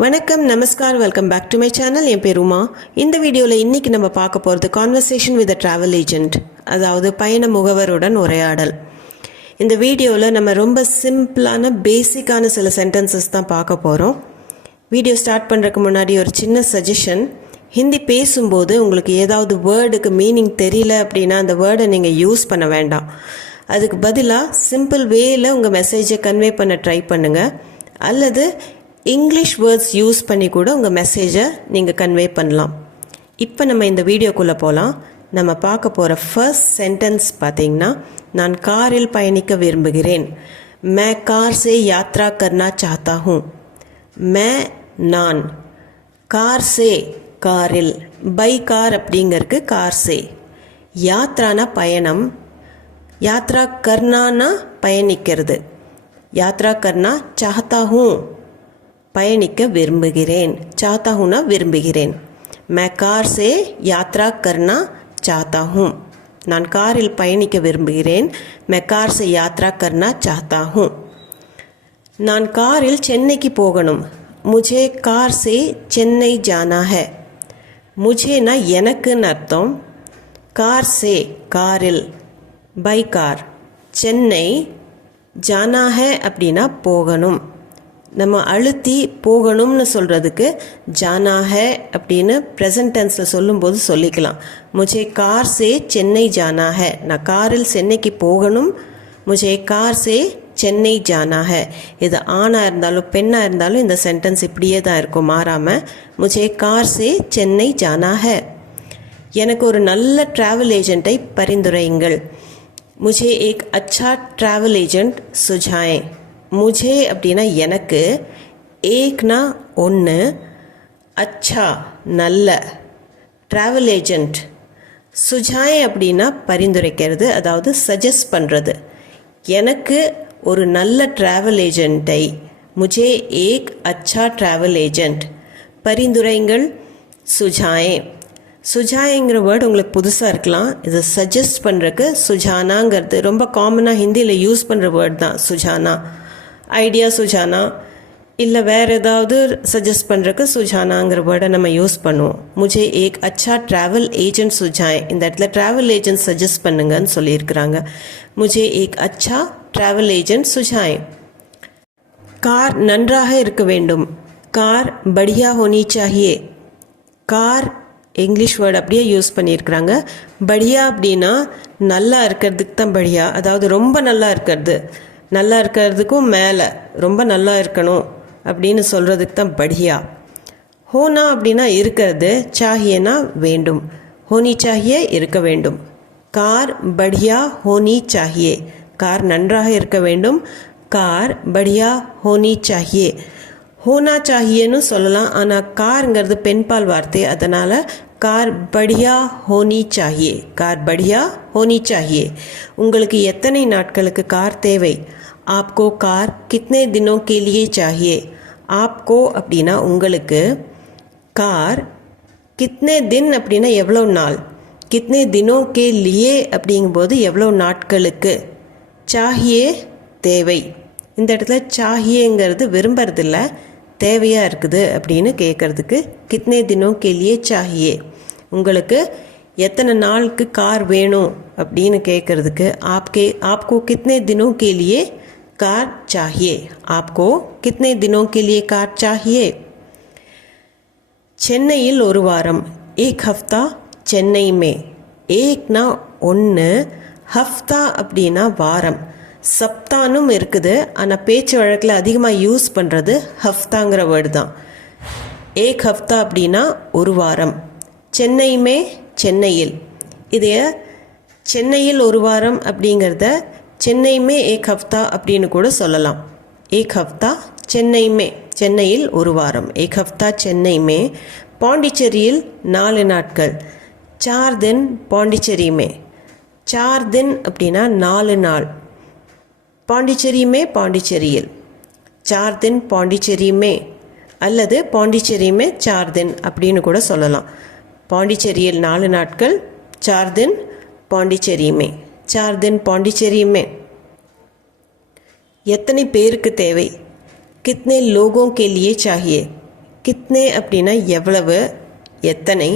வணக்கம், நமஸ்கார், welcome back to my channel. என் பேர் உமா. இந்த வீடியோவில் இன்றைக்கி நம்ம பார்க்க போகிறது conversation with a travel agent, அதாவது பயண முகவருடன் உரையாடல். இந்த வீடியோவில் நம்ம ரொம்ப சிம்பிளான பேசிக்கான சில சென்டென்சஸ் தான் பார்க்க போகிறோம். வீடியோ ஸ்டார்ட் பண்ணுறதுக்கு முன்னாடி ஒரு சின்ன சஜஷன். ஹிந்தி பேசும்போது உங்களுக்கு ஏதாவது வேர்டுக்கு மீனிங் தெரியல அப்படின்னா அந்த வேர்டை நீங்கள் யூஸ் பண்ண வேண்டாம். அதுக்கு பதிலாக சிம்பிள் வேயில் உங்கள் மெசேஜை கன்வே பண்ண ட்ரை பண்ணுங்கள். அல்லது இங்கிலீஷ் வேர்ட்ஸ் யூஸ் பண்ணி கூட உங்கள் மெசேஜை நீங்கள் கன்வே பண்ணலாம். இப்போ நம்ம இந்த வீடியோக்குள்ளே போகலாம். நம்ம பார்க்க போகிற ஃபர்ஸ்ட் சென்டென்ஸ் பார்த்திங்கன்னா, நான் காரில் பயணிக்க விரும்புகிறேன். மே கார் சே யாத்ரா கர்னா சாஹ்தா ஹூம். மே நான், கார் சே காரில், பை கார் அப்படிங்கிறதுக்கு கார் சே, யாத்ரானா பயணம், யாத்ரா கர்னானா பயணிக்கிறது, யாத்ரா கர்னா சாஹ்தா ஹூம் பயணிக்க விரும்புகிறேன், சாஹ்தா ஹூனா விரும்புகிறேன். மே கார் சே யாத்ரா கர்னா சாஹ்தா ஹூம். நான் காரில் பயணிக்க விரும்புகிறேன். மே கார் சே யாத்ரா கர்னா சாஹ்தா ஹூம். நான் காரில் சென்னைக்கு போகணும். முझे கார் சே சென்னை ஜானா ஹை. முझेனா எனக்குன்னு அர்த்தம். கார் சே காரில், பை கார், சென்னை, ஜானா ஹை அப்படின்னா போகணும். நம்ம அழுத்தி போகணும்னு சொல்கிறதுக்கு ஜானா ஹை அப்படின்னு ப்ரெசன்ட் டென்ஸில் சொல்லும்போது சொல்லிக்கலாம். முझे கார் சே சென்னை ஜானா ஹை. நான் காரில் சென்னைக்கு போகணும். முझे கார் சே சென்னை ஜானா ஹை. இது ஆணாக இருந்தாலும் பெண்ணாக இருந்தாலும் இந்த சென்டென்ஸ் இப்படியே தான் இருக்கும், மாறாமல். முझे கார் சே சென்னை ஜானா ஹை. எனக்கு ஒரு நல்ல ட்ராவல் ஏஜெண்ட்டை பரிந்துரையுங்கள். முझे एक अच्छा ट्रैवल एजेंट सुझाएं. முझे அப்படின்னா எனக்கு, ஏக்னா ஒன்று, அச்சா நல்ல, ட்ராவல் ஏஜெண்ட், சுஜாய் அப்படின்னா பரிந்துரைக்கிறது, அதாவது சஜஸ்ட் பண்ணுறது. எனக்கு ஒரு நல்ல ட்ராவல் ஏஜெண்ட்டை, முझे एक अच्छा ट्रैवल एजेंट பரிந்துரைங்கள், சுஜாயே. சுஜாயங்கிற வேர்டு உங்களுக்கு புதுசாக இருக்கலாம். இதை சஜஸ்ட் பண்ணுறதுக்கு சுஜானாங்கிறது ரொம்ப காமனாக ஹிந்தியில் யூஸ் பண்ணுற வேர்டு தான், சுஜானா. ஐடியா சுஜானா, இல்லை வேறு ஏதாவது சஜஸ்ட் பண்ணுறதுக்கு சுஜானாங்கிற வேர்டை நம்ம யூஸ் பண்ணுவோம். முझे एक अच्छा ट्रैवल एजेंट सुझाएं. இந்த இடத்துல ட்ராவல் ஏஜென்ட் சஜஸ்ட் பண்ணுங்கன்னு சொல்லியிருக்கிறாங்க. முझे एक अच्छा ट्रैवल एजेंट सुझाएं. கார் நன்றாக இருக்க வேண்டும். கார் बढ़िया होनी चाहिए. கார் இங்கிலீஷ் வேர்டு அப்படியே யூஸ் பண்ணியிருக்கிறாங்க. बढ़िया அப்படின்னா நல்லா இருக்கிறதுக்கு தான் बढ़िया, அதாவது ரொம்ப நல்லா இருக்கிறது, நல்லா இருக்கிறதுக்கும் மேலே ரொம்ப நல்லா இருக்கணும் அப்படின்னு சொல்கிறதுக்கு தான் बढ़िया. ஹோனா அப்படின்னா இருக்கிறது, சாஹியேனா வேண்டும், ஹோனி சாஹியே இருக்க வேண்டும். கார் बढ़िया होनी चाहिए. கார் நன்றாக இருக்க வேண்டும். கார் बढ़िया होनी चाहिए. ஹோனா சாஹியேன்னு சொல்லலாம். ஆனால் காருங்கிறது பெண்பால் வார்த்தை, அதனால் கார் बढ़िया होनी चाहिए. கார் बढ़िया होनी चाहिए. உங்களுக்கு எத்தனை நாட்களுக்கு கார் தேவை? आपको कार कितने दिनों के लिए चाहिए. आपको அப்படின்னா உங்களுக்கு, கார் கித்னே தின் அப்படின்னா எவ்வளோ நாள், கித்னே தினோ கே லியே அப்படிங்கும்போது எவ்வளோ நாட்களுக்கு, சாஹியே தேவை. இந்த இடத்துல சாஹியேங்கிறது விரும்புறதில்ல, தேவையாக இருக்குது அப்படின்னு கேட்குறதுக்கு கித்னே தினோ கே லியே சாஹியே. உங்களுக்கு எத்தனை நாளுக்கு கார் வேணும் அப்படின்னு கேட்குறதுக்கு आपको कितने दिनों के लिए कार चाहिए. आपको कितने दिनों के लिए कार चाहिए. சென்னையில் ஒரு வாரம். एक हफ्ता சென்னை में. ஏக்னா ஒன்று, ஹஃப்தா அப்படின்னா வாரம். சப்தானும் இருக்குது, ஆனால் பேச்சு வழக்கில் அதிகமாக யூஸ் பண்ணுறது ஹஃப்தாங்கிற வேர்டு தான். ஏக் ஹஃப்தா அப்படின்னா ஒரு வாரம். சென்னைமே சென்னையில். இதைய சென்னையில் ஒரு வாரம் அப்படிங்கிறத சென்னைமே ஏக் ஹஃப்தா அப்படின்னு கூட சொல்லலாம். ஏக் ஹஃப்தா சென்னைமே, சென்னையில் ஒரு வாரம். ஏக் ஹஃப்தா சென்னைமே. பாண்டிச்சேரியில் 4 நாட்கள். 4 தின் பாண்டிச்சேரிமே. 4 தின் அப்படின்னா 4 நாள். பாண்டிச்சேரிமே பாண்டிச்சேரியில். 4 தின் பாண்டிச்சேரிமே அல்லது பாண்டிச்சேரிமே 4 தின் அப்படின்னு கூட சொல்லலாம். பாண்டிச்சேரியில் 4 நாட்கள், 4 தின் பாண்டிச்சேரிமே, 4 दिन பாண்டிச்சேரி में. எத்தனை பேருக்கு தேவை? कितने लोगों के लिए चाहिए. கித்னே அப்படின்னா எவ்வளவு, எத்தனை.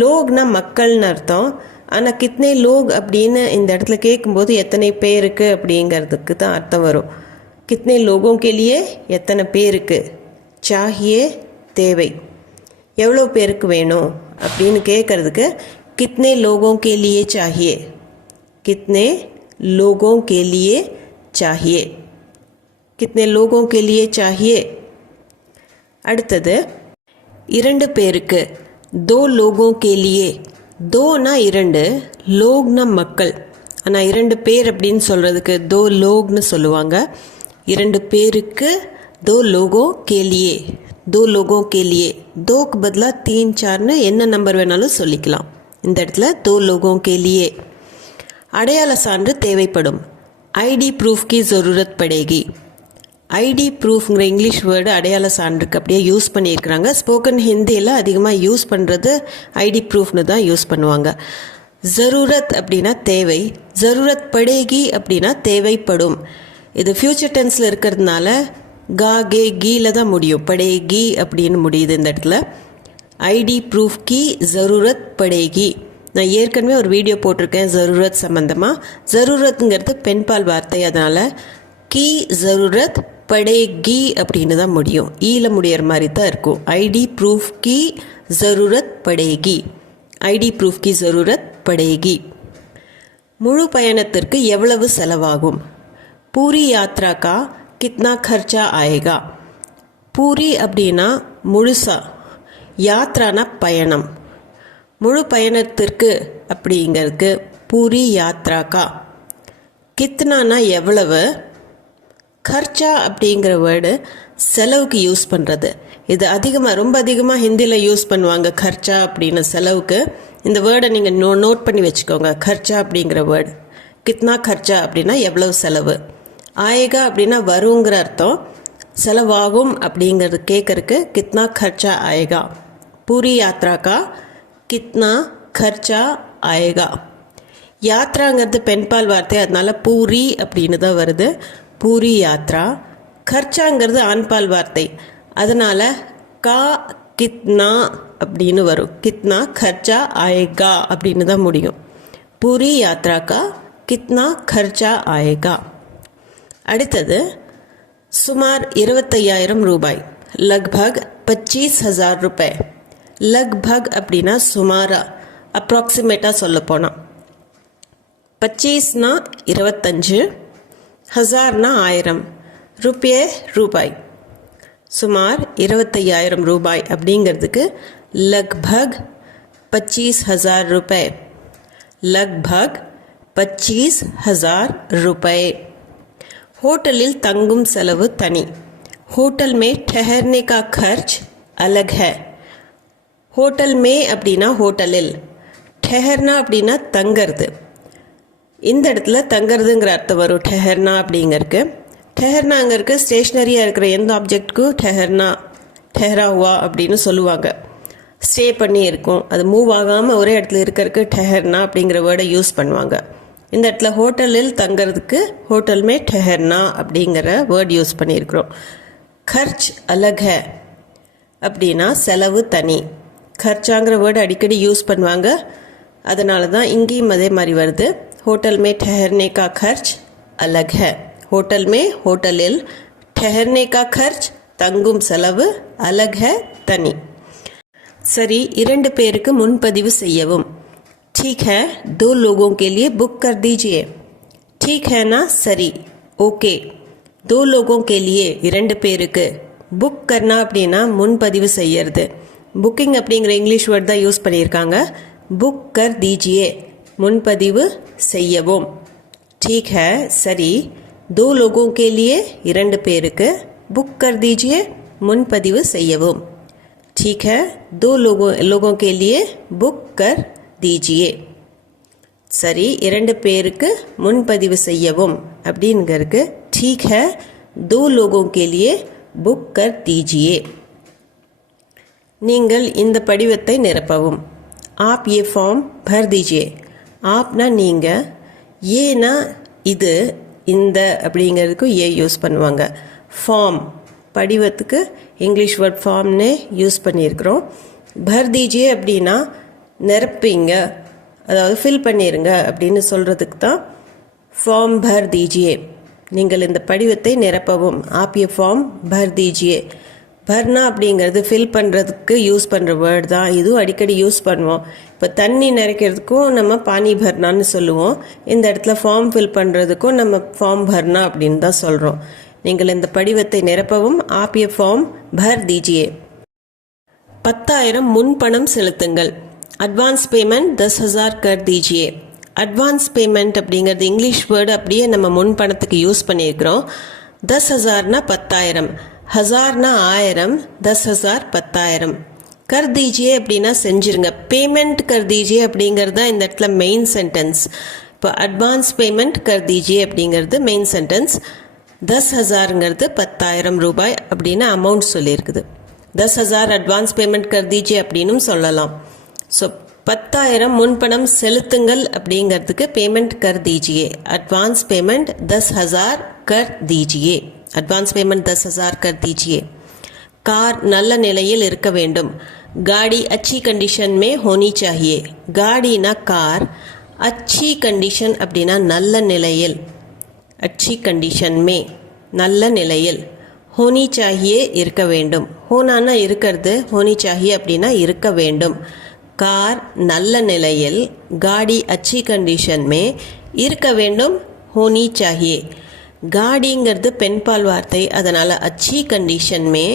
லோக்னா மக்கள்னு அர்த்தம். ஆனால் கித்னே லோக் அப்படின்னு இந்த இடத்துல கேட்கும்போது எத்தனை பேருக்கு அப்படிங்கிறதுக்கு தான் அர்த்தம் வரும். கித்னே லோகோं के लिए எத்தனை பேருக்கு, சாஹியே தேவை, எவ்வளோ பேருக்கு வேணும் அப்படின்னு கேட்குறதுக்கு கித்னே லோகோं के लिए चाहिए, कितने लोगों के लिए चाहिए, कितने लोगों के लिए चाहिए. அடுத்தது இரண்டு பேருக்கு, दो लोगों के लिए. தோனா இரண்டு, லோக்னா மக்கள். ஆனால் இரண்டு பேர் அப்படின்னு சொல்கிறதுக்கு दो लोगன்னு சொல்லுவாங்க. இரண்டு பேருக்கு दो लोगों के लिए, दो लोगों के लिए. दोக்கு பதிலாக 3 4ன்னு என்ன நம்பர் வேணாலும் சொல்லிக்கலாம். இந்த இடத்துல दो लोगों के लिए. அடையாள சான்று தேவைப்படும். ஐடி ப்ரூஃப் की ज़रूरत पड़ेगी. ஐடி ப்ரூஃப்ங்கிற இங்கிலீஷ் வேர்டு அடையாள சான்றுக்கு அப்படியே யூஸ் பண்ணியிருக்கிறாங்க. ஸ்போக்கன் ஹிந்தியில் அதிகமாக யூஸ் பண்ணுறது ஐடி ப்ரூஃப்னு தான் யூஸ் பண்ணுவாங்க. ஜரூரத் அப்படின்னா தேவை, ஜரூரத் படேகி அப்படின்னா தேவைப்படும். இது ஃப்யூச்சர் டென்ஸில் இருக்கிறதுனால கா கே கீல தான் முடியும், படேகி அப்படின்னு முடியுது இந்த இடத்துல. ஐடி ப்ரூஃப் கி ஜரூரத் படேகி. நான் ஏற்கனவே ஒரு வீடியோ போட்டிருக்கேன் ஜரூரத் சம்மந்தமாக. ஜரூரத்துங்கிறது பெண்பால் வார்த்தை, அதனால் கி ஜரூரத் படேகி அப்படின்னு தான் முடியும். ஈல முடிகிற மாதிரி தான் இருக்கும். ஐடி ப்ரூஃப் கி ஜரூரத் படேகி, ஐடி ப்ரூஃப் கி ஜரூரத் படேகி. முழு பயணத்திற்கு எவ்வளவு செலவாகும். பூரி யாத்ரா கா கித்னா खर्चा ஆயேகா. பூரி அப்படின்னா முழுசா, யாத்ரானா பயணம். முழு பயணத்திற்கு அப்படிங்கிறதுக்கு பூரி யாத்ரா கா. கித்னானா எவ்வளவு, खर्चा அப்படிங்கிற வேர்டு செலவுக்கு யூஸ் பண்ணுறது. இது அதிகமாக, ரொம்ப அதிகமாக ஹிந்தியில் யூஸ் பண்ணுவாங்க खर्चा அப்படின்னு செலவுக்கு. இந்த வேர்டை நீங்கள் நோட் பண்ணி வச்சுக்கோங்க. खर्चा அப்படிங்கிற வேர்டு. கித்னா खर्चा அப்படின்னா எவ்வளவு செலவு. ஆயேகா அப்படின்னா வருங்கிற அர்த்தம். செலவாகும் அப்படிங்கிறது கேட்கறதுக்கு கித்னா खर्चा ஆயேகா. பூரி யாத்ரா கா கித்னா खर्चा ஆயேகா. யாத்ராங்கிறது பெண்பால் வார்த்தை, அதனால பூரி அப்படின்னு தான் வருது, பூரி யாத்ரா. खर्चाங்கிறது ஆண்பால் வார்த்தை, அதனால் கா கித்னா அப்படின்னு வரும். கித்னா खर्चा ஆயேகா அப்படின்னு தான் முடியும். பூரி யாத்ரா கா கித்னா खर्चा ஆயேகா. அடுத்தது சுமார் 25,000 ரூபாய், லக்பக் 25,000 ரூபாய். லக்பக் அப்படின்னா சுமாரா, அப்ராக்சிமேட்டாக சொல்ல போனால். 25னா 25, ஹசார்னா 1000, ருப்பியே ரூபாய். சுமார் 25,000 ரூபாய் அப்படிங்கிறதுக்கு லக்பக் 25,000 ரூபாய், லக்பக் 25,000 ரூபாய். ஹோட்டலில் தங்கும் செலவு தனி. ஹோட்டல் மே ठहरने का खर्च अलग है. ஹோட்டல் மே அப்படின்னா ஹோட்டலில், ठहरना அப்படின்னா தங்கிறது. இந்த இடத்துல தங்கிறதுங்கிற அர்த்தம் வரும் ठहरना அப்படிங்கிறதுக்கு. ठहरनाங்கிறதுக்கு ஸ்டேஷ்னரியாக இருக்கிற எந்த ஆப்ஜெக்ட்டுக்கு ठहरना, ठहरा हुआ அப்படின்னு சொல்லுவாங்க. ஸ்டே பண்ணி இருக்கும், அது மூவ் ஆகாமல் ஒரே இடத்துல இருக்கிறதுக்கு ठहरना அப்படிங்கிற வேர்டை யூஸ் பண்ணுவாங்க. இந்த இடத்துல ஹோட்டலில் தங்கிறதுக்கு ஹோட்டல் மே ठहरना அப்படிங்கிற வேர்டு யூஸ் பண்ணியிருக்கிறோம். खर्च अलग है அப்படின்னா செலவு தனி. खर्चाங்கிற வேர்டு அடிக்கடி யூஸ் பண்ணுவாங்க, அதனால தான் இங்கேயும் அதே மாதிரி வருது. होटल में ठहरने का खर्च अलग है. होटल में होटलिल, ठहरने का खर्च தங்கும் செலவு, अलग है தனி. சரி, இரண்டு பேருக்கு முன்பதிவு செய்யவும். ठीक है, 2 लोगों के लिए बुक कर दीजिए. ठीक है ना சரி, ஓகே. 2 लोगों के लिए இரண்டு பேருக்கு. புக் करना அப்படின்னா முன்பதிவு செய்யறது. புக்கிங் அப்படிங்கிற இங்கிலீஷ் வேர்ட் தான் யூஸ் பண்ணியிருக்காங்க. புக் கர் தீஜியே, முன்பதிவு செய்யவும். ठीक है சரி, 2 लोगों के लिए இரண்டு பேருக்கு. புக் கர் தீஜியே, முன்பதிவு செய்யவும். ठीक है, 2 लोगों के लिए बुक कर दीजिए. சரி, இரண்டு பேருக்கு முன்பதிவு செய்யவும் அப்படிங்கிறதுக்கு ठीक है, 2 लोगों के लिए बुक कर दीजिए. நீங்கள் இந்த படிவத்தை நிரப்பவும். आप ये फॉर्म भर दीजिए. ஆப்னா நீங்கள், ஏனா இது, இந்த அப்படிங்கிறதுக்கு ஏ யூஸ் பண்ணுவாங்க. ஃபார்ம் படிவத்துக்கு இங்கிலீஷ் வேர்ட் ஃபார்ம்னு யூஸ் பண்ணியிருக்கிறோம். பர் தீஜியே அப்படின்னா நிரப்பிங்க, அதாவது ஃபில் பண்ணிடுங்க அப்படின்னு சொல்கிறதுக்கு தான் ஃபார்ம் பர் தீஜியே. நீங்கள் இந்த படிவத்தை நிரப்பவும். ஆப் ஏ ஃபார்ம் பர் தீஜியே. பர்னா அப்படிங்கிறது ஃபில் பண்ணுறதுக்கு யூஸ் பண்ணுற வேர்டு தான். இதுவும் அடிக்கடி யூஸ் பண்ணுவோம். இப்போ தண்ணி நிறைக்கிறதுக்கும் நம்ம பானி பர்னான்னு சொல்லுவோம். இந்த இடத்துல ஃபார்ம் ஃபில் பண்ணுறதுக்கும் நம்ம ஃபார்ம் பர்னா அப்படின்னு தான் சொல்கிறோம். நீங்கள் இந்த படிவத்தை நிரப்பவும். ஆப் ஏ ஃபார்ம் பர் தீஜியே. 10,000 முன்பணம் செலுத்துங்கள். அட்வான்ஸ் பேமெண்ட் 10,000 கர் தீஜியே. அட்வான்ஸ் பேமெண்ட் அப்படிங்கிறது இங்கிலீஷ் வேர்டு அப்படியே நம்ம முன்பணத்துக்கு யூஸ் பண்ணியிருக்கிறோம். 10,000னா 10,000, ஹசார்னா 1000, 10,000 10,000. கர் தீஜியே அப்படின்னா செஞ்சிருங்க. பேமெண்ட் கர் தீஜியே அப்படிங்கிறது தான் இந்த இடத்துல மெயின் சென்டென்ஸ். இப்போ அட்வான்ஸ் பேமெண்ட் கர் தீஜியே அப்படிங்கிறது மெயின் சென்டென்ஸ். 10,000ங்கிறது 10,000 ரூபாய் அப்படின்னு அமௌண்ட் சொல்லியிருக்குது. 10,000 அட்வான்ஸ் பேமெண்ட் கர் தீஜியே அப்படின்னும் சொல்லலாம். ஸோ 10,000 முன்பணம் செலுத்துங்கள் அப்படிங்கிறதுக்கு பேமெண்ட் கர் தீஜியே. அட்வான்ஸ் பேமெண்ட் 10,000 கர் தீஜியே. அட்வான்ஸ் பேமெண்ட் 10,000 கர் दीजिए. கார் நல்ல நிலையில் இருக்க வேண்டும். गाड़ी अच्छी कंडीशन में होनी चाहिए. गाड़ीனா கார், अच्छी कंडीशन அப்படின்னா நல்ல நிலையில், अच्छी कंडीशन में நல்ல நிலையில், होनी चाहिए இருக்க வேண்டும். होनाனா இருக்கிறது, होनी चाहिए அப்படின்னா இருக்க வேண்டும். கார் நல்ல நிலையில், गाड़ी अच्छी कंडीशन में இருக்க வேண்டும், होनी चाहिए. காடிங்கிறது பெண்பால் வார்த்தை, அதனால் அச்சி கண்டிஷன் மே.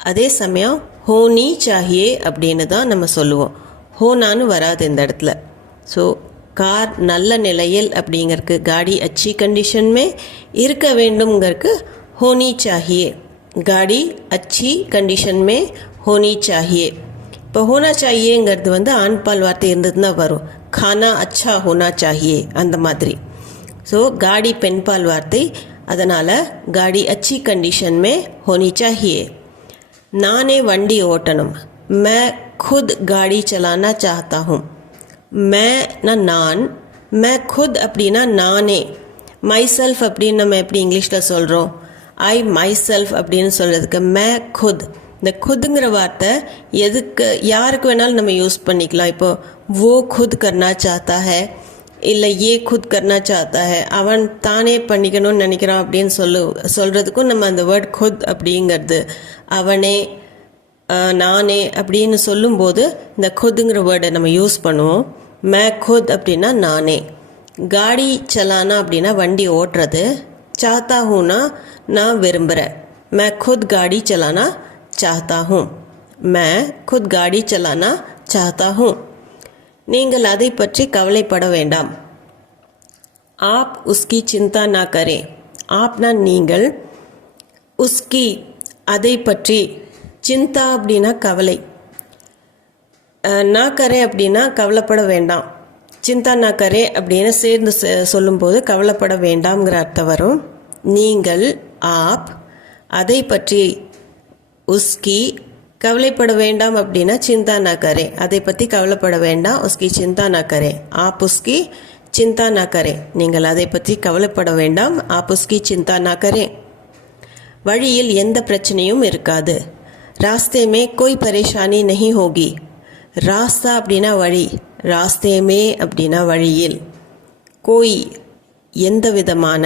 அதே சமயம் ஹோனி சாஹியே அப்படின்னு தான் நம்ம சொல்லுவோம். ஹோனான்னு வராது இந்த இடத்துல. ஸோ கார் நல்ல நிலையில் அப்படிங்கிறதுக்கு காடி அச்சி கண்டிஷன் மே, இருக்க வேண்டும்ங்கிறதுக்கு ஹோனி சாஹியே. காடி அச்சி கண்டிஷன் மே ஹோனி சாஹியே. இப்போ ஹோனா சாஹியேங்கிறது வந்து ஆண்பால் வார்த்தை இருந்ததுன்னா வரும். खाना अच्छा होना चाहिए அந்த மாதிரி. ஸோ गाड़ी பெண்பால் வார்த்தை, அதனால் गाड़ी अच्छी कंडीशन में होनी चाहिए. நானே வண்டி ஓட்டணும். मैं खुद गाड़ी चलाना चाहता हूँ. நான், मैं खुद அப்படின்னா நானே. மை செல்ஃப் அப்படின்னு நம்ம எப்படி இங்கிலீஷில் சொல்கிறோம், ஐ மை செல்ஃப் அப்படின்னு சொல்கிறதுக்கு मैं खुद. இந்த खुदங்கிற வார்த்தை எதுக்கு யாருக்கு வேணாலும் நம்ம யூஸ் பண்ணிக்கலாம். இப்போது वो खुद करना चाहता है, இல்லை ஏ खुद करना चाहता है, அவன் தானே பண்ணிக்கணும்னு நினைக்கிறான் அப்படின்னு சொல்கிறதுக்கும் நம்ம அந்த வேர்ட் खुद அப்படிங்கிறது, அவனே நானே அப்படின்னு சொல்லும்போது இந்த खुदங்கிற வேர்டை நம்ம யூஸ் பண்ணுவோம். மே खुद அப்படின்னா நானே. காடி சலானா அப்படின்னா வண்டி ஓட்டுறது. சாத்தா ஹூனா நான் விரும்புகிறேன். மே खुद गाड़ी चलाना चाहता हूँ. मैं खुद गाड़ी चलाना चाहता हूँ. நீங்கள் அதை பற்றி கவலைப்பட வேண்டாம். आप उसकी चिंता ना करें. आपனா நீங்கள், உஸ்கி அதை பற்றி, சிந்தா அப்படின்னா கவலை, நா கரே அப்படின்னா கவலைப்பட வேண்டாம். சிந்தா நா கரே அப்படின்னு சேர்ந்து சொல்லும்போது கவலைப்பட வேண்டாம்ங்கிற அர்த்தம் வரும். நீங்கள், ஆப், அதை பற்றி, உஸ்கி, கவலைப்பட வேண்டாம் அப்படின்னா சிந்தா நா கரே, அதை பற்றி கவலைப்பட வேண்டாம். உஸ்கி சிந்தா நா கரே. ஆப் உஸ்கி சிந்தா நா கரே, நீங்கள் அதை பற்றி கவலைப்பட வேண்டாம். ஆப் உஸ்கி சிந்தா நா கரே. வழியில் எந்த பிரச்சனையும் இருக்காது. ராஸ்தே மே கோய் பரேஷானி நஹி ஹோகி. ராஸ்தா அப்படின்னா வழி, ராஸ்தே மே அப்படின்னா வழியில், கோய் எந்த விதமான,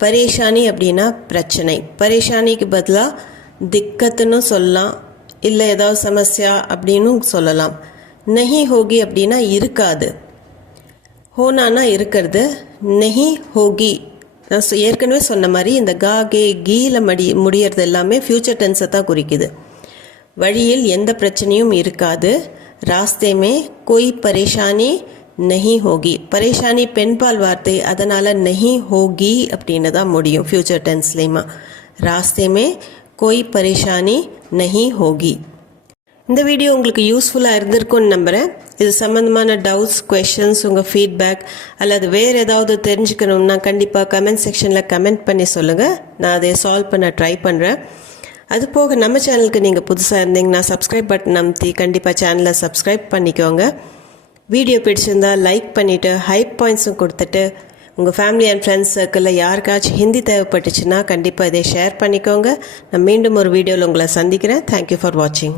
பரேஷானி அப்படின்னா பிரச்சனை. பரேஷானிக்கு பதிலாக திக்கத்துன்னு சொல்லலாம், இல்லை ஏதாவது சமஸ்யா அப்படின்னு சொல்லலாம். நஹி ஹோகி அப்படின்னா இருக்காது. ஹோனானா இருக்கிறது, நஹி ஹோகி நான் ஏற்கனவே சொன்ன மாதிரி இந்த கா கே கீல முடியறது எல்லாமே ஃப்யூச்சர் டென்ஸை தான் குறிக்குது. வழியில் எந்த பிரச்சனையும் இருக்காது. ராஸ்தே மே கோய் பரேஷானி நஹி ஹோகி. பரேஷானி பெண்பால் வார்த்தை, அதனால் நஹி ஹோகி அப்படின்னு தான் முடியும் ஃப்யூச்சர் டென்ஸ்லேயுமா. ராஸ்தே மே கோய் பரேஷானி நஹி ஹோகி. இந்த வீடியோ உங்களுக்கு யூஸ்ஃபுல்லாக இருந்திருக்கும்னு நம்புகிறேன். இது சம்மந்தமான டவுட்ஸ், கொஷின்ஸ், உங்கள் ஃபீட்பேக் அல்லது வேறு ஏதாவது தெரிஞ்சுக்கணும்னா கண்டிப்பாக கமெண்ட் செக்ஷனில் கமெண்ட் பண்ணி சொல்லுங்கள். நான் அதை சால்வ் பண்ண ட்ரை பண்ணுறேன். அது போக நம்ம சேனலுக்கு நீங்கள் புதுசாக இருந்தீங்கன்னா சப்ஸ்கிரைப் பட்டன் அமுத்தி கண்டிப்பாக சேனலை சப்ஸ்கிரைப் பண்ணிக்கோங்க. வீடியோ பிடிச்சிருந்தால் லைக் பண்ணிவிட்டு ஹைப் பாயிண்ட்ஸும் கொடுத்துட்டு உங்கள் ஃபேமிலி அண்ட் ஃப்ரெண்ட்ஸ் சர்க்கிளில் யாருக்காச்சும் ஹிந்தி தேவைப்பட்டுச்சுன்னா கண்டிப்பாக இதை ஷேர் பண்ணிக்கோங்க. நான் மீண்டும் ஒரு வீடியோவில் உங்களை சந்திக்கிறேன். தேங்க்யூ ஃபார் வாட்சிங்.